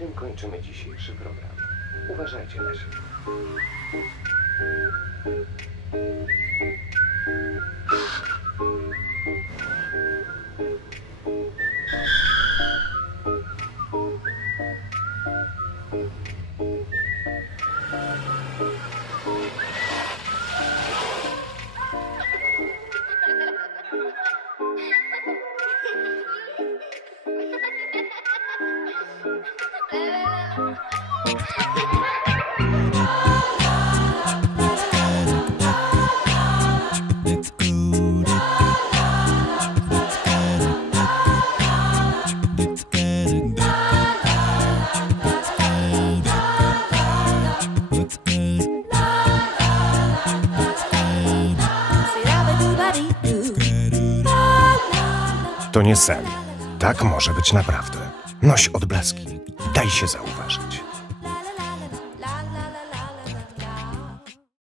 tym kończymy dzisiejszy program. Uważajcie na siebie. To nie sen. Tak może być naprawdę. Noś odblaski. Daj się zauważyć.